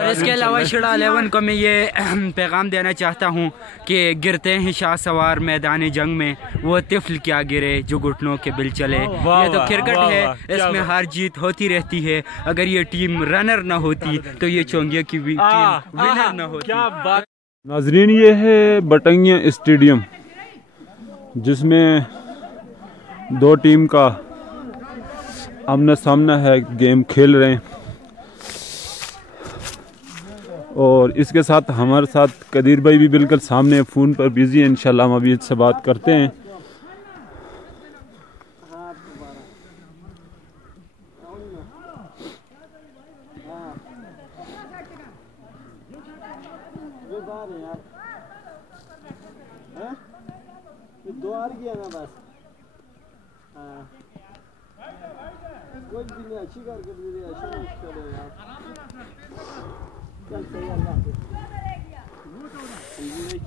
اور اس کے علاوہ شڑا 11 کو میں یہ پیغام دینا چاہتا ہوں کہ گرتے ہیں شاہ سوار میدان جنگ میں، وہ طفل کیا گرے جو گھٹنوں کے بل چلے۔ یہ تو کرکٹ ہے، اس میں ہار جیت ہوتی رہتی ہے۔ اگر یہ ٹیم رنر نہ ہوتی تو یہ چونگیا کی بھی ٹیم ونر نہ ہوتی۔ ناظرین، یہ ہے بٹنگیا اسٹیڈیم جس میں دو ٹیم کا آمنا سامنا ہے، گیم کھیل رہے ہیں، اور اس کے ساتھ ہمارے ساتھ قدیر بھائی بھی بالکل سامنے فون پر بیزی ہیں۔ انشاءاللہ ہم ابھی اس سے بات کرتے ہیں۔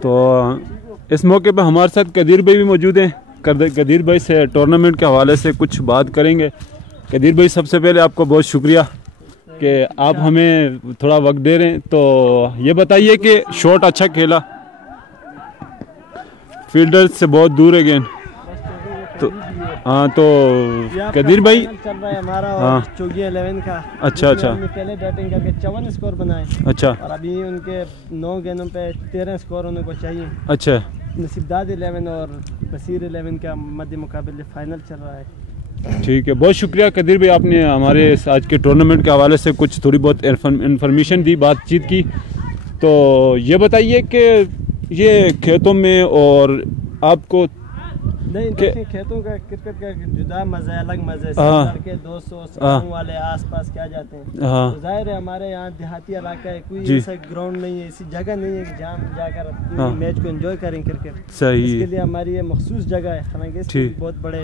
تو اس موقع پہ ہمارے ساتھ قدیر بھائی بھی موجود ہیں۔ قدیر بھائی سے ٹورنامنٹ کے حوالے سے کچھ بات کریں گے۔ قدیر بھائی، سب سے پہلے آپ کو بہت شکریہ کہ آپ ہمیں تھوڑا وقت دے رہے ہیں۔ تو یہ بتائیے کہ شاٹ اچھا کھیلا، فیلڈر سے بہت دور ہے گیند، تو ہاں، تو قدیر بھائی چل رہا ہے ہمارا چوگیا 11 کا۔ اچھا اچھا، پہلے بیٹنگ کر کے 54 اسکور بنائے، اچھا، اور ابھی ان کے 9 گیندوں پہ 13 اسکور ان کو چاہیے۔ اچھا، نصیبداد 11 اور بصیر 11 کا مد مقابل فائنل چل رہا ہے۔ ٹھیک ہے، بہت شکریہ قدیر بھائی، آپ نے ہمارے آج کے ٹورنامنٹ کے حوالے سے کچھ تھوڑی بہت انفارمیشن دی، بات چیت کی۔ تو یہ بتائیے کہ یہ کھیتوں میں اور آپ کو نہیں، دیکھیں کھیتوں کا کرکٹ کا جدا مزہ ہے، الگ مزہ ہے۔ کے 200 سکوں والے آس پاس کیا جاتے ہیں، ظاہر ہے ہمارے یہاں دیہاتی علاقہ ہے، کوئی ایسا گراؤنڈ نہیں ہے، ایسی جگہ نہیں ہے کہ جہاں ہم جا کر میچ کو انجوائے کریں کرکٹ۔ صحیح، اس کے لیے ہماری یہ مخصوص جگہ ہے، حالانکہ اس کے بہت بڑے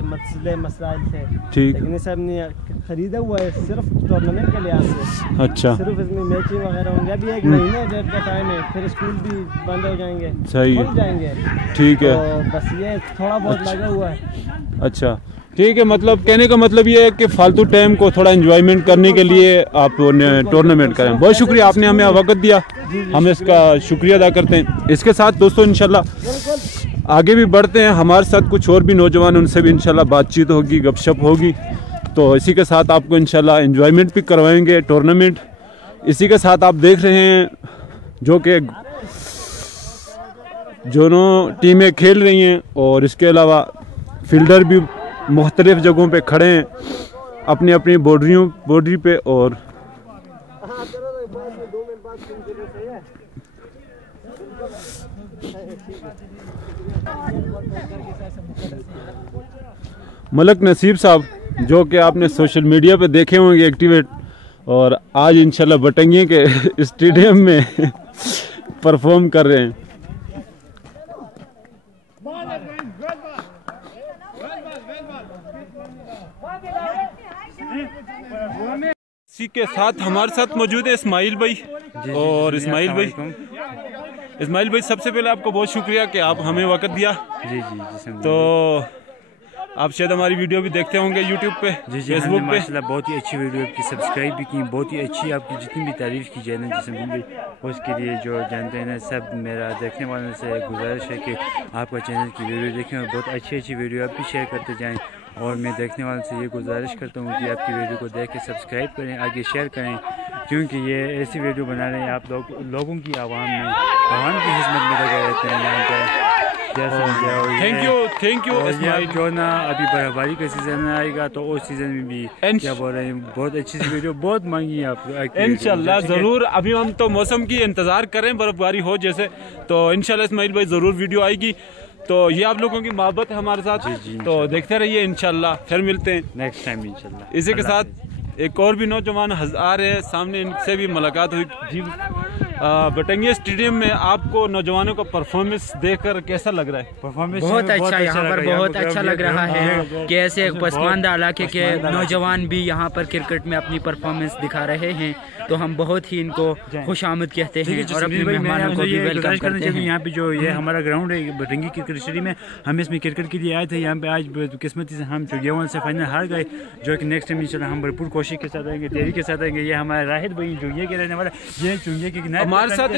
مسائل تھے، لیکن اس ہم نے خریدا ہوا ہے صرف ٹورنامنٹ کے لحاظ سے۔ اچھا، صرف اس میں میچنگ وغیرہ ہوں گے، ابھی 1 مہینے ڈیٹ کا ٹائم ہے، پھر اسکول بھی بند ہو جائیں گے، کھل جائیں گے۔ ٹھیک ہے، بس یہ تھوڑا بہت لگا ہوا ہے۔ اچھا، ٹھیک ہے، مطلب کہنے کا مطلب یہ ہے کہ فالتو ٹائم کو تھوڑا انجوائمنٹ کرنے کے لیے آپ ٹورنامنٹ کریں۔ بہت شکریہ، آپ نے ہمیں وقت دیا، ہم اس کا شکریہ ادا کرتے ہیں۔ اس کے ساتھ دوستوں انشاءاللہ آگے بھی بڑھتے ہیں، ہمارے ساتھ کچھ اور بھی نوجوان، ان سے بھی انشاءاللہ بات چیت ہوگی، گپ شپ ہوگی۔ تو اسی کے ساتھ آپ کو انشاءاللہ انجوائمنٹ بھی کروائیں گے ٹورنامنٹ۔ اسی کے ساتھ آپ دیکھ رہے ہیں جو کہ دونوں ٹیمیں کھیل رہی ہیں، اور اس کے علاوہ فیلڈر بھی مختلف جگہوں پہ کھڑے ہیں اپنی اپنی باؤنڈری پہ، اور ملک نصیب صاحب جو کہ آپ نے سوشل میڈیا پہ دیکھے ہوں گے ایکٹیویٹ، اور آج انشاءاللہ بٹنگی کے اسٹیڈیم میں پرفارم کر رہے ہیں۔ اسی کے ساتھ ہمارے ساتھ موجود ہے اسماعیل بھائی، اور اسماعیل بھائی سب سے پہلے آپ کو بہت شکریہ کہ آپ ہمیں وقت دیا۔ تو آپ شاید ہماری ویڈیو بھی دیکھتے ہوں گے یوٹیوب پہ، فیس بک پہ۔ ماشاءاللہ بہت ہی اچھی ویڈیو آپ کی، سبسکرائب بھی کی، بہت ہی اچھی، آپ کی جتنی بھی تعریف کی جائے نا جسم بھی، اس کے لیے جو جانتے ہیں نا سب، میرا دیکھنے والوں سے گزارش ہے کہ آپ کا چینل کی ویڈیو دیکھیں، اور بہت اچھی ویڈیو آپ بھی شیئر کرتے جائیں، اور میں دیکھنے والوں سے یہ گزارش کرتا ہوں کہ آپ کی ویڈیو کو دیکھ کے سبسکرائب کریں، آگے شیئر کریں، کیونکہ یہ ایسی ویڈیو بنا رہے ہیں آپ لوگوں کی عوام کی خدمت میں لگے رہتے ہیں یہاں پہ۔ تھینک یو اسماعیل۔ جو نا ابھی برفباری کا سیزن آئے گا تو اس سیزن میں بھی کیا بول رہے ہیں، بہت اچھی سی ویڈیو بہت مانگی ہے آپ انشاءاللہ ضرور۔ ابھی ہم تو موسم کی انتظار کریں، برفباری ہو جیسے، تو انشاءاللہ اسماعیل بھائی ضرور ویڈیو آئے گی۔ تو یہ آپ لوگوں کی محبت ہے ہمارے ساتھ، تو دیکھتے رہیے، انشاءاللہ پھر ملتے ہیں نیکسٹ ٹائم انشاءاللہ۔ اسی کے ساتھ ایک اور بھی نوجوان آ رہے ہیں سامنے، ان سے بھی ملاقات ہوئی۔ جی बटंगिया स्टेडियम में आपको नौजवानों का परफॉर्मेंस देखकर कैसा लग रहा है? परफॉर्मेंस बहुत अच्छा, यहाँ पर बहुत अच्छा लग रहा है कि ऐसे पसमानदा इलाके के नौजवान भी यहाँ पर क्रिकेट में अपनी परफॉर्मेंस दिखा रहे हैं, तो हम बहुत ही इनको खुशामद कहते हैं और अपने मेहमानों को भी वेलकम करते हैं। यहाँ पे जो ये हमारा ग्राउंड है बटंगी क्रिकेट स्टेडियम में, हम इसमें क्रिकेट के लिए आए थे। यहाँ पे आज किस्मती से हम चुगियावाल से फाइनल हार गए, जो कि नेक्स्ट टाइम इंशाल्लाह हम भरपूर कोशिश के साथ आएंगे, तैयारी के साथ आएंगे। ये हमारे राहिद भाई चुगिया के रहने वाला, ये चुगिया के किनारे हमारे साथ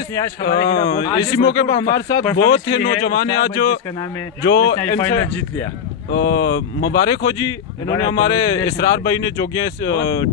इसी मौके पर हमारे साथ बहुत थे नौजवान आज जो फाइनल जीत लिया। मुबारक हो जी, इन्होंने हमारे इसरार भाई ने जोगिया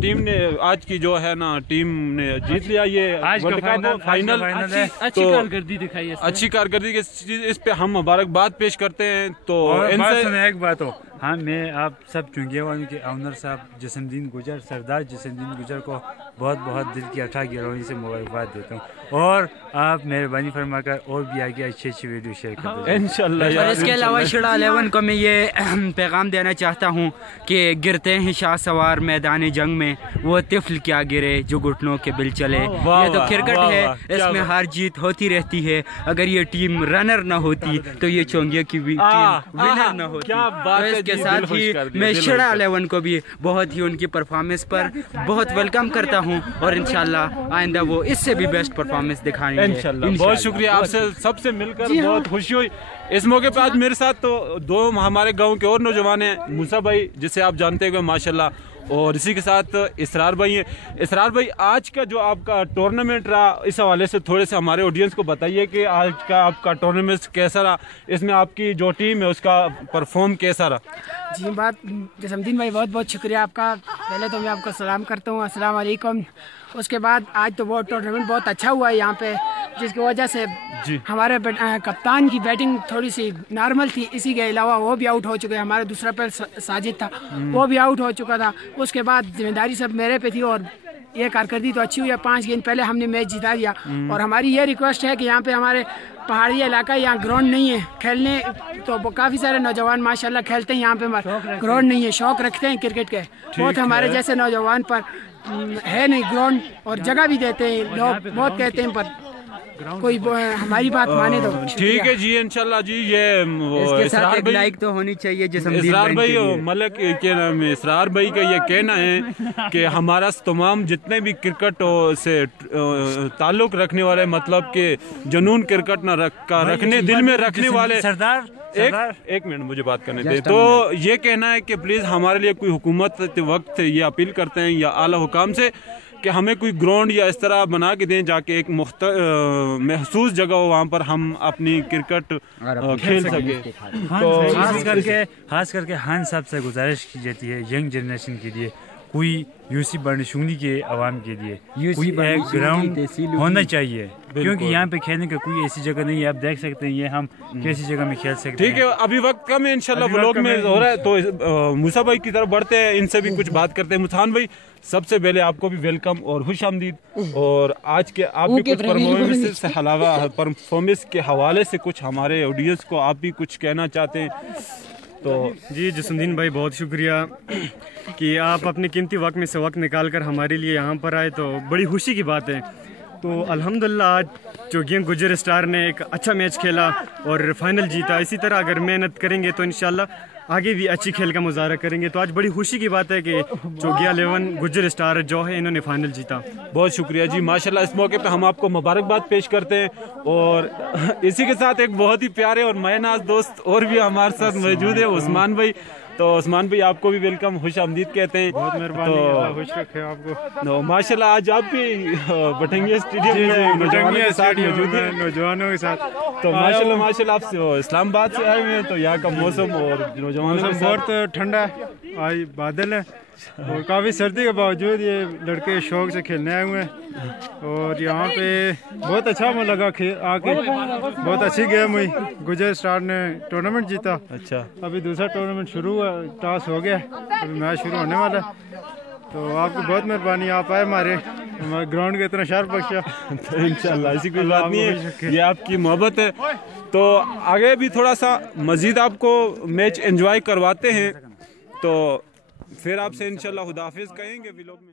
टीम ने आज की जो है ना टीम ने जीत लिया ये आज का फाइनल। अच्छी कारकर्दगी दिखाई है, अच्छी कारकर्दगी इस पे हम मुबारकबाद पेश करते हैं। तो इनसे एक बात हो, हाँ मैं आप सब चुंगियावाल के ऑनर साहब जिस्मदीन गुजर, सरदार जिस्मदीन गुजर को बहुत बहुत दिल की अथाह गहराई से मुबारकबाद देता हूँ, और आप मेहरबानी फरमाकर और भी आगे अच्छी वीडियो शेयर करें इंशाल्लाह। और इसके अलावा शिड़ा 11 को मैं ये पैगाम देना चाहता हूँ कि गिरते हैं शाह सवार मैदान जंग में, वो तिफल क्या गिरे जो घुटनों के बिल चले। ये तो क्रिकेट है, इसमें हार जीत होती रहती है। अगर ये टीम रनर न होती तो ये चोंगिया की भी टीम विनर न होती। तो इसके साथ ही मैं शिड़ा 11 को भी बहुत ही उनकी परफॉर्मेंस पर बहुत वेलकम करता हूँ, और इंशाल्लाह आइंदा वो इससे भी बेस्ट परफॉर्मेंस दिखाएंगे इंशाल्लाह। बहुत शुक्रिया, आपसे सबसे मिलकर बहुत खुशी हुई। इस मौके पे आज मेरे साथ तो दो हमारे गांव के और नौजवान हैं, मूसा भाई जिसे आप जानते हो माशाल्लाह, और इसी के साथ इसरार भाई हैं। इसरार भाई, आज का जो आपका टूर्नामेंट रहा, इस हवाले से थोड़े से हमारे ऑडियंस को बताइए कि आज का आपका टूर्नामेंट कैसा रहा, इसमें आपकी जो टीम है उसका परफॉर्म कैसा रहा? जी बात जसमदीन भाई, बहुत बहुत शुक्रिया आपका। पहले तो मैं आपको सलाम करता हूँ, अस्सलाम वालेकुम। उसके बाद आज तो बहुत टूर्नामेंट बहुत अच्छा हुआ है यहाँ पे, जिसकी वजह से हमारे कप्तान की बैटिंग थोड़ी सी नॉर्मल थी, इसी के अलावा वो भी आउट हो चुके हैं। हमारा दूसरा प्लेयर साजिद था, वो भी आउट हो चुका था। उसके बाद जिम्मेदारी सब मेरे पे थी, और ये कारकर्दगी तो अच्छी हुई है। 5 गेंद पहले हमने मैच जिता दिया, और हमारी ये रिक्वेस्ट है कि यहाँ पे हमारे पहाड़ी इलाका, यहाँ ग्राउंड नहीं है खेलने, तो काफ़ी सारे नौजवान माशाल्लाह खेलते हैं यहाँ पे, ग्राउंड नहीं है, शौक रखते हैं क्रिकेट के। बहुत हमारे जैसे नौजवान पर है नहीं ग्राउंड, और जगह भी देते हैं लोग, बहुत कहते हैं, पर कोई हमारी बात माने तो ठीक है जी इंशाल्लाह जी। ये इसरार भाई लाइक तो होनी चाहिए, इसरार भाई मलक के नाम इसरार भाई का ये कहना है कि हमारा तमाम जितने भी क्रिकेट से ताल्लुक रखने वाले, मतलब के जुनून क्रिकेट न रखने दिल में रखने वाले सरदार एक मिनट मुझे बात करने दे। तो ये कहना है कि प्लीज हमारे लिए कोई हुकूमत वक्त ये अपील करते हैं या आला हुकाम से कि हमें कोई ग्राउंड या इस तरह बना के दें जाके एक महसूस जगह हो, वहाँ पर हम अपनी क्रिकेट खेल सके। तो खास करके खान साहब से गुजारिश की जाती है यंग जनरेशन के लिए, कोई यूसी बर्नशुंगी के अवाम के लिए कोई एक ग्राउंड होना चाहिए, क्योंकि यहाँ पे खेलने का कोई ऐसी जगह नहीं है। आप देख सकते हैं ये हम कैसी जगह में खेल सकते हैं। ठीक है, अभी वक्त कम है, इंशाल्लाह व्लॉग में हो रहा है, तो मूसा भाई की तरफ बढ़ते हैं, इनसे भी कुछ बात करते हैं। मुथान भाई, सबसे पहले आपको भी वेलकम और खुश आमदीद, और आज के आप भी कुछ परफॉर्मेंस के हवाले से कुछ हमारे ऑडियंस को आप भी कुछ कहना चाहते हैं? तो जी जिस्मदीन भाई, बहुत शुक्रिया कि आप अपने कीमती वक्त में से वक्त निकाल कर हमारे लिए यहाँ पर आए, तो बड़ी खुशी की बात है। तो अल्हम्दुलिल्लाह आज चोगिया गुजर स्टार ने एक अच्छा मैच खेला और फाइनल जीता। इसी तरह अगर मेहनत करेंगे तो इंशाल्लाह आगे भी अच्छी खेल का मुजाहरा करेंगे। तो आज बड़ी खुशी की बात है कि चोगिया 11 गुजर स्टार जो है इन्होंने फाइनल जीता। बहुत शुक्रिया जी, माशाल्लाह। इस मौके पे हम आपको मुबारकबाद पेश करते हैं, और इसी के साथ एक बहुत ही प्यारे और मयनाज दोस्त और भी हमारे साथ मौजूद है, उस्मान भाई। तो उस्मान भाई, आपको भी वेलकम, खुश आमदीद कहते हैं। बहुत मेहरबानी, अल्लाह खुश रखे आपको। तो माशाल्लाह आज आप भी बटंगिया स्टेडियम में नौजवानों के साथ, तो माशाल्लाह आप इस्लामाबाद से आए हुए हैं, तो यहाँ का मौसम और नौजवानों बहुत ठंडा है, आज बादल है, और काफ़ी सर्दी के बावजूद ये लड़के शौक से खेलने आए हुए हैं, और यहाँ पे बहुत अच्छा मुझे लगा आके, बहुत अच्छी गेम हुई। गुजर स्टार ने टूर्नामेंट जीता। अच्छा, अभी दूसरा टूर्नामेंट शुरू हुआ, टॉस हो गया, अभी मैच शुरू होने वाला है। तो आपकी बहुत मेहरबानी, आप आए हमारे ग्राउंड का इतना शार्प बख्शा। तो इंशाल्लाह ऐसी कोई बात नहीं है, ये आपकी मोहब्बत है। तो आगे भी थोड़ा सा मजीद आपको मैच एंजॉय करवाते हैं, तो फिर आपसे इंशाल्लाह खुदा हाफिज़ कहेंगे व्लॉग में।